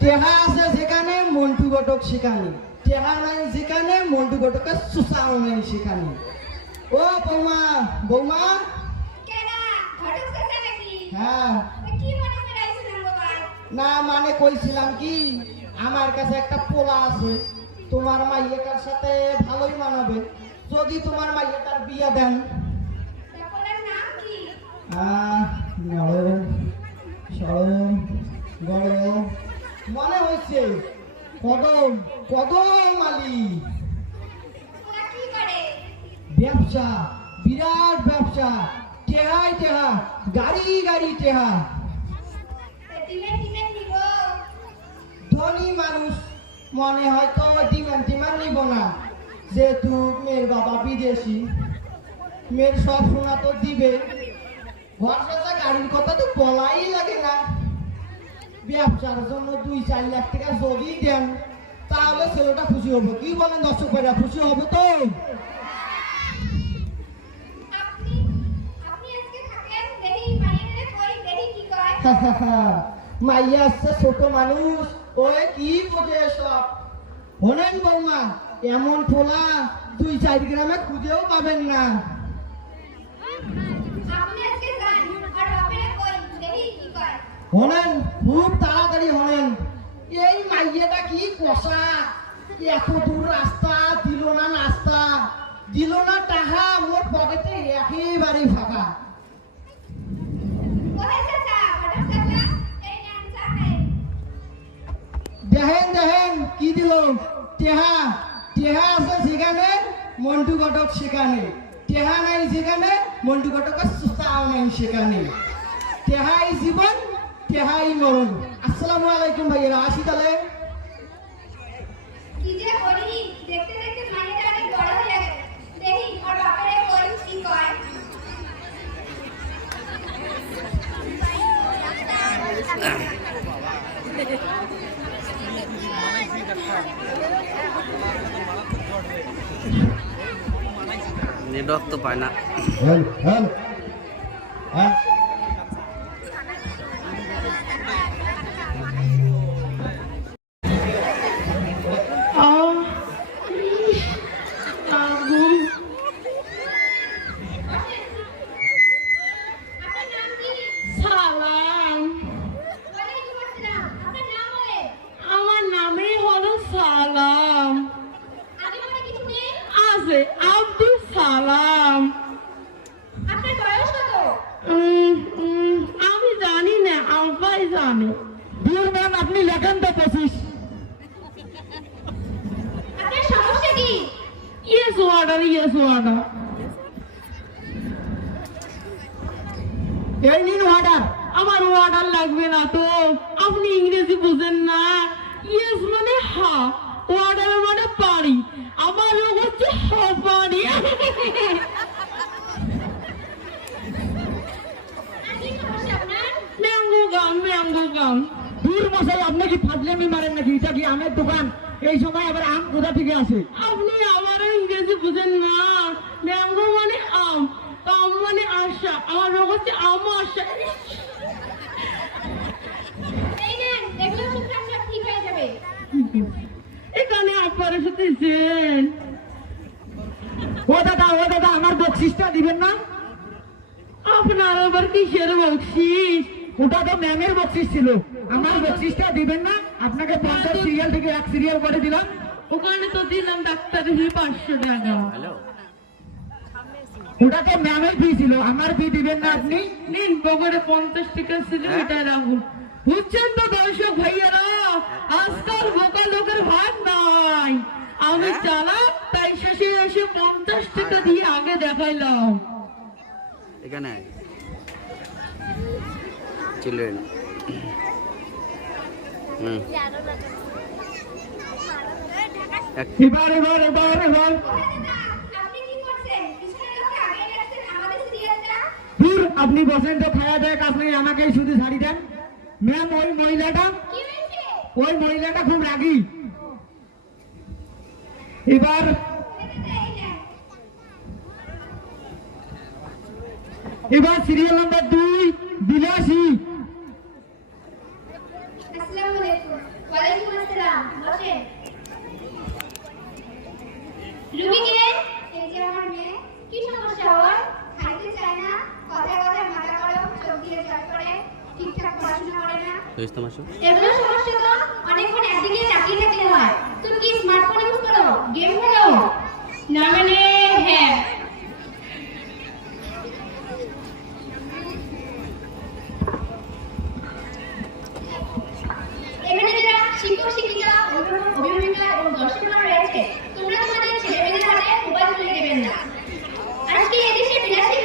টেহা আছে যেখানে মন্টু ঘটক সেখানে। টেহা নাই যেখানে মন্টু ঘটকের সুসাও নাই সেখানে। ও বৌমা বৌমা। ঘটক হ্যাঁ। না মানে কইছিলাম কি আমার কাছে একটা পোলা আছে তোমার মাইয়াটার সাথে ভালোই মানাবে। যদি তোমার মাইয়াটার বিয়ে দেন। নাম কি? আহ, সরম গরম মনে হয়েছে, কদম কদম মালি ব্যবসা, বিরাট ব্যবসা, টেহাই টেহা, গাড়ি গাড়ি তা নিব ধনী মানুষ, মনে হয়তো ডিমান্ড টিমান নিব না। যেহেতু মেয়ের বাবা বিদেশি, মেয়ের সব সোনা তো দিবে। ঘর সাজা গাড়ির কথা তো বলাই লাগে না। ব্যবসার জন্য দুই চার লাখ টাকা যদি দেন তাহলে ছেলেটা খুশি হবে। কি বলেন দর্শক ভাইরা খুশি হবে তো? মাইয়া আসছে ছোট মানুষ ওই কি বোঝে সব শোনেন বৌমা এমন ফোলা দুই চার গ্রামে খুঁজেও পাবেন না। শোনেন খুব তাড়াতাড়ি শোনেন এই মাইয়াটা কি কষা? এত দূর রাস্তা দিল না নাস্তা? দিল না টাকা মোর পকেটে একেবারে ফাঁকা। দেখেন দেখেন কি দিল? টেহা টেহা আছে সেখানে মন্টু ঘটক সেখানে। টেহা নাই সেখানে মন্টু ঘটকের সুতাও নাই সেখানে। টেহাই জীবন টেহাই মরণ আসসালামু আলাইকুম ভাইয়েরা আসি তাহলে। কি যে করি দেখতে দেখতে মাইয়াটা অনেক বড় হয়ে গেল দেখি আর বাপেরে কই কি কয়? নেটওয়ার্ক তো পায় না। হ্যাঁ হ্যাঁ হ্যাঁ? আমি জানি না আব্বাই জানে। দূর ম্যাম আপনি লেখেন তো পঁচিশ সমস্যা কি? ইয়েস অর্ডার ইয়েস অর্ডার এই নিন অর্ডার আমার অর্ডার লাগবে না তো। আপনি ইংরেজি বুঝেন না। ইয়েস মানে হা অর্ডার মানে পারি আমার লোক হচ্ছে হ পারি আর কি সমস্যা আপনার ম্যাঙ্গো গাম গাম দূর মশাই আপনি কি ফাজলামি মারেন নাকি? এটা কি আমের দোকান? এই সময় আবার আম কোথা থেকে আসে? আপনি আমারও ইংরেজি বুঝেন না। ম্যাঙ্গো মানে আম আম মানে আশা। আমার রোগ হচ্ছে আম আশা। এই নেন এগুলো শুনলাম সব ঠিক হয়ে যাবে? এখানে আপনার সাথে ও দাদা ও দাদা আমার বকশিসটা দিবেন না? আপনার আবার কিসের বকশিস? ওটা তো ম্যামের বকশিস ছিল। আমার বকশিসটা দিবেন না আপনাকে পঞ্চাশ সিরিয়াল থেকে এক সিরিয়াল করে দিলাম। ওখানে তো দিলাম ডাক্তার পাঁচশো টাকা। ওটা তো ম্যামের ফি ছিল আমার ফি দিবেন না আপনি। নিন পকেটে পঞ্চাশ টাকা ছিল এটা রাখুন। বুঝছেন তো দর্শক ভাইয়ারা? আজকাল বোকা লোকের ভাগ নাই। আমি চালাক তাই শেষে এসে পঞ্চাশ টাকা দিয়ে আগে দেখাইলাম। এখানে। এবার আপনি বসেন তো খাওয়া দেয় আপনি আমাকে শুধু শাড়ি দেন। ম্যাম ওই মহিলাটা ওই মহিলাটা খুব রাগী। এবার এবার সিরিয়াল নাম্বার দুই। বিলাসী। আসসালামু আলাইকুম ওয়ালাইকুম আসসালাম। বসেন। রুবি কে? এই যে আমার মেয়ে। কি সমস্যা ওর? খাইতে চায় না কথায় মাথা গরম চোখ দিয়ে জল করে ঠিকঠাক পড়াশোনা করে না? এগুলো সমস্যা তো অনেকক্ষণ একদিকে তাকিয়ে থাকলে হয়। তুমি কি স্মার্টফোন ইউজ করো? গেম খেলো? শিক্ষক শিক্ষিকা অভিভাবিকা এবং দর্শকরা রয়েছে। তোমরা মোবাইল তুলে দেবেন না। আজকে এদেশে বিলাসী